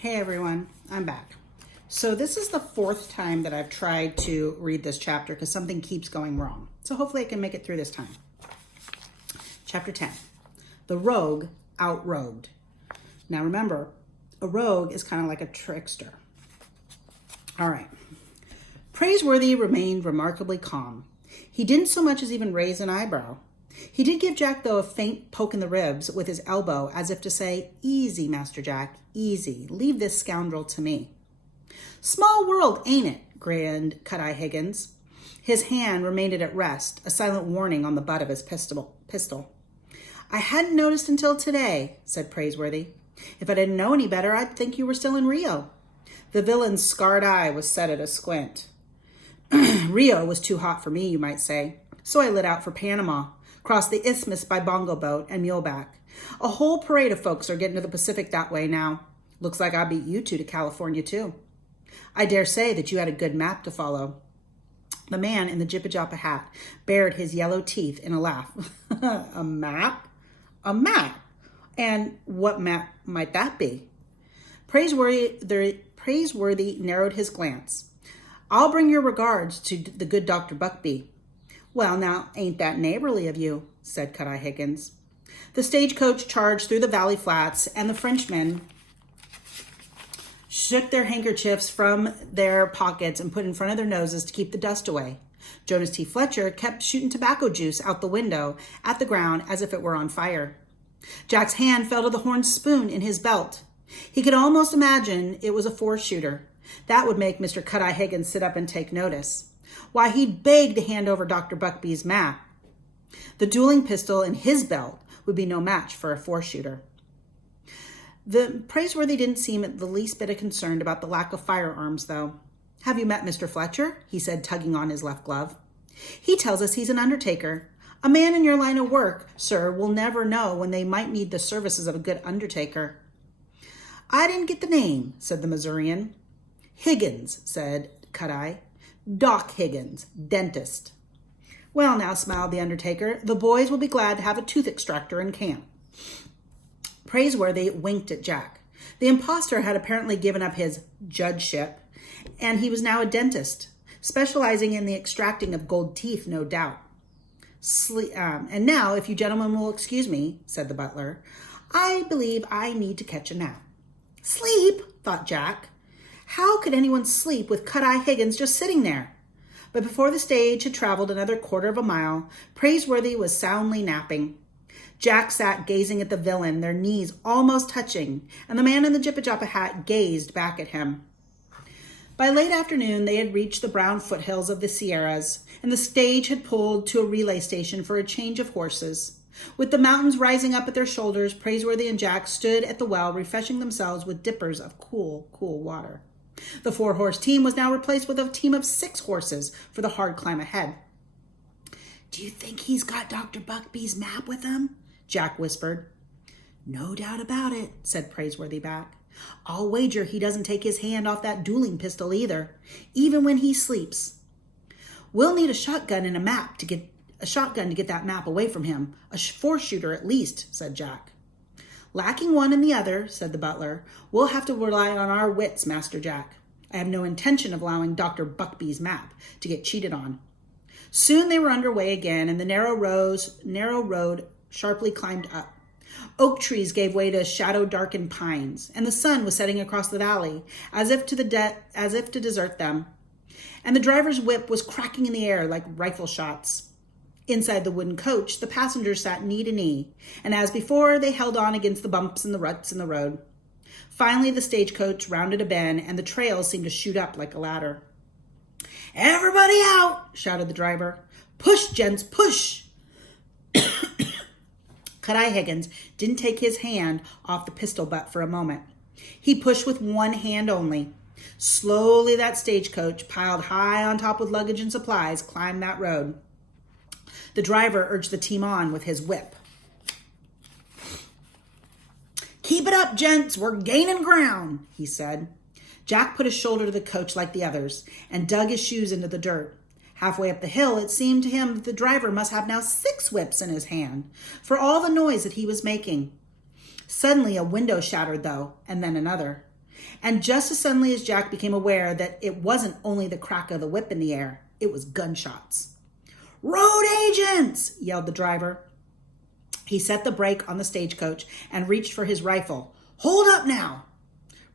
Hey everyone, I'm back. So this is the fourth time that I've tried to read this chapter because something keeps going wrong. So hopefully I can make it through this time. Chapter 10, The Rogue Outrogued. Now remember, a rogue is kind of like a trickster. All right. Praiseworthy remained remarkably calm. He didn't so much as even raise an eyebrow. He did give Jack, though, a faint poke in the ribs with his elbow, as if to say, "Easy, Master Jack, easy. Leave this scoundrel to me." "Small world, ain't it?" grinned Eye Higgins. His hand remained at rest, a silent warning on the butt of his pistol. "I hadn't noticed until today," said Praiseworthy. "If I didn't know any better, I'd think you were still in Rio." The villain's scarred eye was set at a squint. "Rio was too hot for me, you might say. So I lit out for Panama. Crossed the isthmus by bongo boat and muleback. A whole parade of folks are getting to the Pacific that way now. Looks like I beat you two to California, too. I dare say that you had a good map to follow." The man in the jippa-joppa hat bared his yellow teeth in a laugh. "A map? A map? And what map might that be?" Praiseworthy narrowed his glance. "I'll bring your regards to the good Dr. Buckbee." "Well, now, ain't that neighborly of you," said Eye Higgins. The stagecoach charged through the valley flats, and the Frenchmen shook their handkerchiefs from their pockets and put in front of their noses to keep the dust away. Jonas T. Fletcher kept shooting tobacco juice out the window at the ground as if it were on fire. Jack's hand fell to the horn spoon in his belt. He could almost imagine it was a four-shooter. That would make Mr. Eye Higgins sit up and take notice. Why, he'd beg to hand over Dr. Buckbee's map. The dueling pistol in his belt would be no match for a four-shooter. The Praiseworthy didn't seem the least bit concerned about the lack of firearms, though. "Have you met Mr. Fletcher?" he said, tugging on his left glove. "He tells us he's an undertaker. A man in your line of work, sir, will never know when they might need the services of a good undertaker." "I didn't get the name," said the Missourian. "Higgins," said Eye. "Doc Higgins, dentist." "Well, now," smiled the undertaker, "the boys will be glad to have a tooth extractor in camp." Praiseworthy winked at Jack. The impostor had apparently given up his judgeship, and he was now a dentist, specializing in the extracting of gold teeth, no doubt. "And now, if you gentlemen will excuse me," said the butler, "I believe I need to catch a nap." "Sleep?" thought Jack. How could anyone sleep with Eye Higgins just sitting there? But before the stage had traveled another quarter of a mile, Praiseworthy was soundly napping. Jack sat gazing at the villain, their knees almost touching, and the man in the jippa-joppa hat gazed back at him. By late afternoon, they had reached the brown foothills of the Sierras, and the stage had pulled to a relay station for a change of horses. With the mountains rising up at their shoulders, Praiseworthy and Jack stood at the well, refreshing themselves with dippers of cool water. The 4-horse team was now replaced with a team of 6 horses for the hard climb ahead. "Do you think he's got Dr. Buckbee's map with him?" Jack whispered. "No doubt about it," said Praiseworthy back. "I'll wager he doesn't take his hand off that dueling pistol either, even when he sleeps." "We'll need a shotgun and a map to get that map away from him. A 4-shooter at least," said Jack. "Lacking one and the other," said the butler, "we'll have to rely on our wits, Master Jack. I have no intention of allowing Dr. Buckbee's map to get cheated on." Soon they were underway again, and the narrow road sharply climbed up. Oak trees gave way to shadow-darkened pines, and the sun was setting across the valley, as if to desert them. And the driver's whip was cracking in the air like rifle shots. Inside the wooden coach, the passengers sat knee to knee, and as before, they held on against the bumps and the ruts in the road. Finally, the stagecoach rounded a bend, and the trail seemed to shoot up like a ladder. "Everybody out!" shouted the driver. "Push, gents, push!" Eye Higgins didn't take his hand off the pistol butt for a moment. He pushed with one hand only. Slowly, that stagecoach, piled high on top with luggage and supplies, climbed that road. The driver urged the team on with his whip. "Keep it up, gents. We're gaining ground," he said. Jack put his shoulder to the coach like the others and dug his shoes into the dirt. Halfway up the hill, it seemed to him that the driver must have now 6 whips in his hand, for all the noise that he was making. Suddenly, a window shattered, though, and then another. And just as suddenly as Jack became aware that it wasn't only the crack of the whip in the air, it was gunshots. "Road agents!" yelled the driver. He set the brake on the stagecoach and reached for his rifle. "Hold up now!"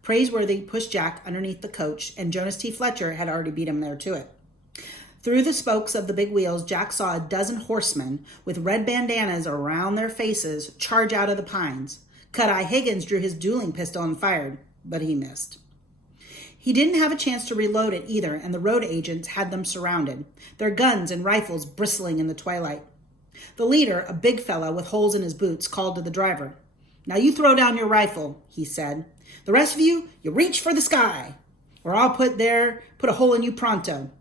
Praiseworthy pushed Jack underneath the coach, and Jonas T. Fletcher had already beat him there to it. Through the spokes of the big wheels, Jack saw a dozen horsemen with red bandanas around their faces charge out of the pines. Eye Higgins drew his dueling pistol and fired, but he missed. He didn't have a chance to reload it either, and the road agents had them surrounded, their guns and rifles bristling in the twilight. The leader, a big fellow with holes in his boots, called to the driver. "Now you throw down your rifle," he said. "The rest of you reach for the sky, or I'll put a hole in you pronto."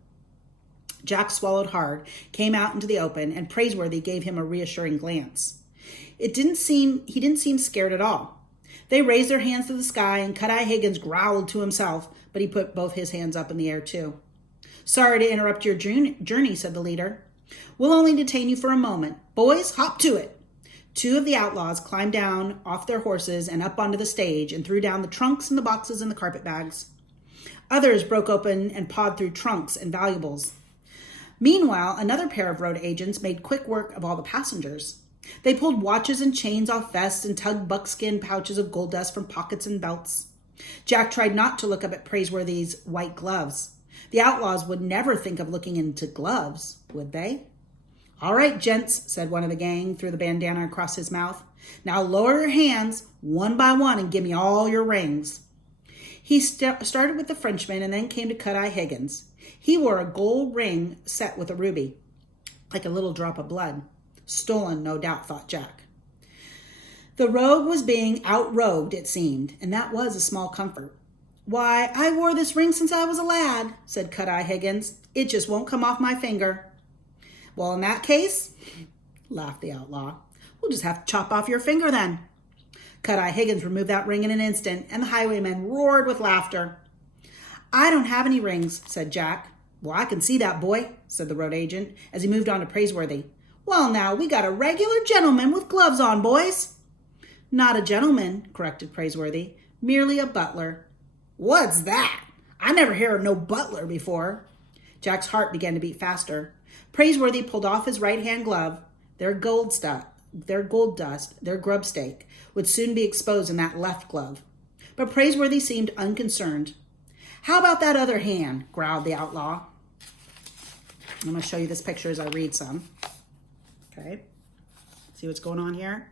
Jack swallowed hard, came out into the open, and Praiseworthy gave him a reassuring glance. He didn't seem scared at all. They raised their hands to the sky, and Eye Higgins growled to himself, but he put both his hands up in the air too. "Sorry to interrupt your journey," said the leader. "We'll only detain you for a moment. Boys, hop to it." Two of the outlaws climbed down off their horses and up onto the stage and threw down the trunks and the boxes and the carpet bags. Others broke open and pawed through trunks and valuables. Meanwhile, another pair of road agents made quick work of all the passengers. They pulled watches and chains off vests and tugged buckskin pouches of gold dust from pockets and belts. Jack tried not to look up at Praiseworthy's white gloves. The outlaws would never think of looking into gloves, would they? "All right, gents," said one of the gang through the bandana across his mouth. "Now lower your hands one by one and give me all your rings." He started with the Frenchman and then came to Eye Higgins. He wore a gold ring set with a ruby, like a little drop of blood. Stolen, no doubt, thought Jack. The rogue was being outrogued, it seemed, and that was a small comfort. "Why, I wore this ring since I was a lad," said Eye Higgins. "It just won't come off my finger." "Well, in that case," laughed the outlaw, "we'll just have to chop off your finger then." Eye Higgins removed that ring in an instant, and the highwaymen roared with laughter. "I don't have any rings," said Jack. "Well, I can see that, boy," said the road agent, as he moved on to Praiseworthy. "Well, now, we got a regular gentleman with gloves on, boys." "Not a gentleman," corrected Praiseworthy. "Merely a butler." "What's that? I never heard of no butler before." Jack's heart began to beat faster. Praiseworthy pulled off his right-hand glove. Their gold dust, their grub stake, would soon be exposed in that left glove. But Praiseworthy seemed unconcerned. "How about that other hand?" growled the outlaw. I'm going to show you this picture as I read some. Okay. See what's going on here?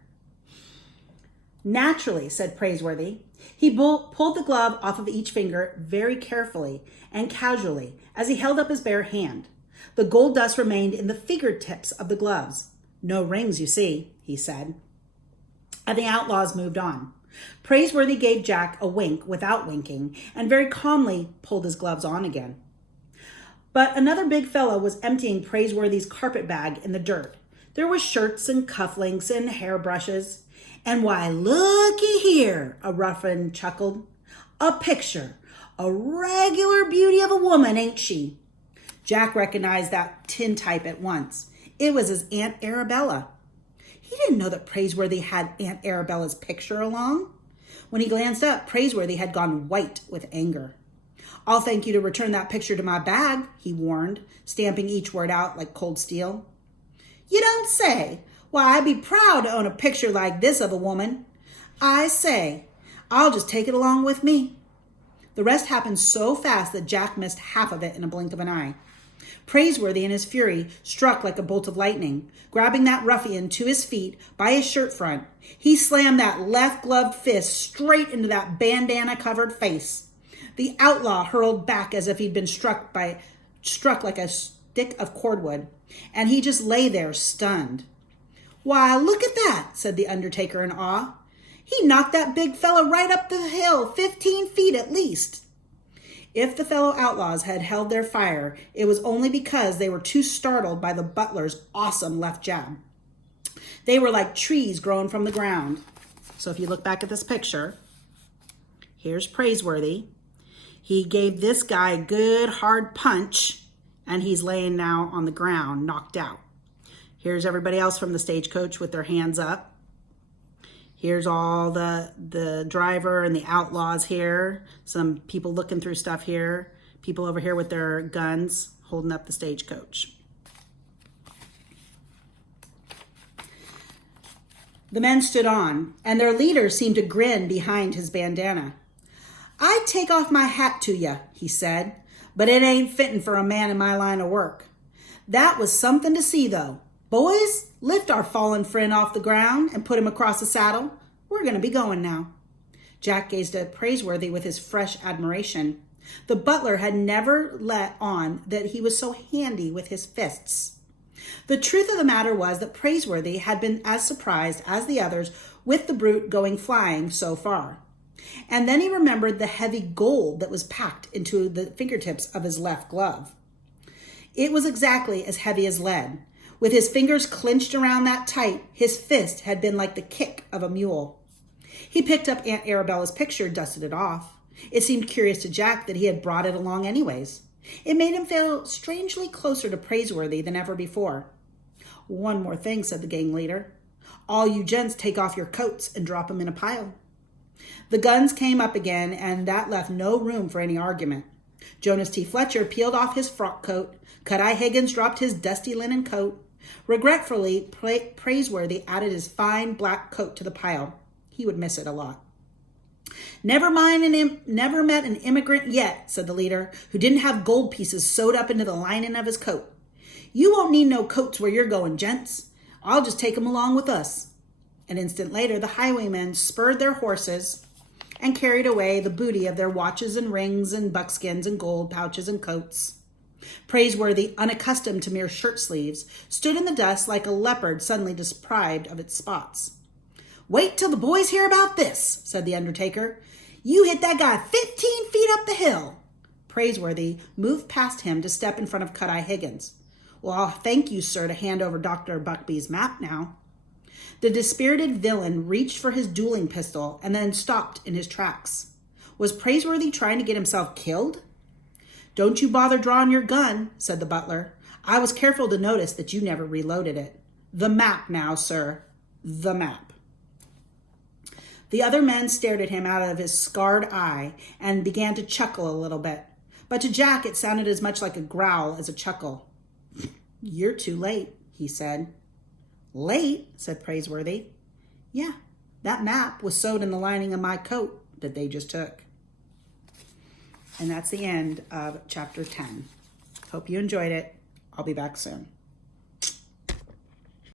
"Naturally," said Praiseworthy. He pulled the glove off of each finger very carefully and casually as he held up his bare hand. The gold dust remained in the fingertips of the gloves. "No rings, you see," he said. And the outlaws moved on. Praiseworthy gave Jack a wink without winking and very calmly pulled his gloves on again. But another big fellow was emptying Praiseworthy's carpet bag in the dirt. There were shirts and cufflinks and hairbrushes. "And why, looky here," a ruffian chuckled. "A picture. A regular beauty of a woman, ain't she?" Jack recognized that tintype at once. It was his Aunt Arabella. He didn't know that Praiseworthy had Aunt Arabella's picture along. When he glanced up, Praiseworthy had gone white with anger. "I'll thank you to return that picture to my bag," he warned, stamping each word out like cold steel. "You don't say? Why, I'd be proud to own a picture like this of a woman. I say, I'll just take it along with me." The rest happened so fast that Jack missed half of it in a blink of an eye. Praiseworthy, in his fury, struck like a bolt of lightning. Grabbing that ruffian to his feet by his shirt front, he slammed that left-gloved fist straight into that bandana-covered face. The outlaw hurled back as if he'd been struck like a stick of cordwood, and he just lay there stunned. "Why, look at that," said the undertaker in awe. "He knocked that big fellow right up the hill, 15 feet at least." If the fellow outlaws had held their fire, it was only because they were too startled by the butler's awesome left jab. They were like trees growing from the ground. So if you look back at this picture, here's Praiseworthy. He gave this guy a good hard punch, and he's laying now on the ground, knocked out. Here's everybody else from the stagecoach with their hands up. Here's all the driver and the outlaws here. Some people looking through stuff here. People over here with their guns holding up the stagecoach. The men stood on, and their leader seemed to grin behind his bandana. "I'd take off my hat to ya," he said, "but it ain't fitting for a man in my line of work. That was something to see, though. Boys, lift our fallen friend off the ground and put him across the saddle. We're going to be going now." Jack gazed at Praiseworthy with his fresh admiration. The butler had never let on that he was so handy with his fists. The truth of the matter was that Praiseworthy had been as surprised as the others with the brute going flying so far. And then he remembered the heavy gold that was packed into the fingertips of his left glove. It was exactly as heavy as lead. With his fingers clenched around that tight, his fist had been like the kick of a mule. He picked up Aunt Arabella's picture, dusted it off. It seemed curious to Jack that he had brought it along anyways. It made him feel strangely closer to Praiseworthy than ever before. "One more thing," said the gang leader. "All you gents take off your coats and drop them in a pile." The guns came up again, and that left no room for any argument. Jonas T. Fletcher peeled off his frock coat. Eye Higgins dropped his dusty linen coat. Regretfully, Praiseworthy added his fine black coat to the pile. He would miss it a lot. Never met an immigrant yet," said the leader, "who didn't have gold pieces sewed up into the lining of his coat. You won't need no coats where you're going, gents. I'll just take 'em along with us." An instant later, the highwaymen spurred their horses and carried away the booty of their watches and rings and buckskins and gold pouches and coats. Praiseworthy, unaccustomed to mere shirt sleeves, stood in the dust like a leopard suddenly deprived of its spots. "Wait till the boys hear about this," said the undertaker. "You hit that guy 15 feet up the hill." Praiseworthy moved past him to step in front of Eye Higgins. "Well, I'll thank you, sir, to hand over Dr. Buckby's map now." The dispirited villain reached for his dueling pistol and then stopped in his tracks. Was Praiseworthy trying to get himself killed? "Don't you bother drawing your gun," said the butler. "I was careful to notice that you never reloaded it. The map now, sir. The map." The other men stared at him out of his scarred eye and began to chuckle a little bit. But to Jack, it sounded as much like a growl as a chuckle. "You're too late," he said. "Late?" said Praiseworthy. "Yeah, that map was sewed in the lining of my coat that they just took." And that's the end of chapter 10. Hope you enjoyed it. I'll be back soon.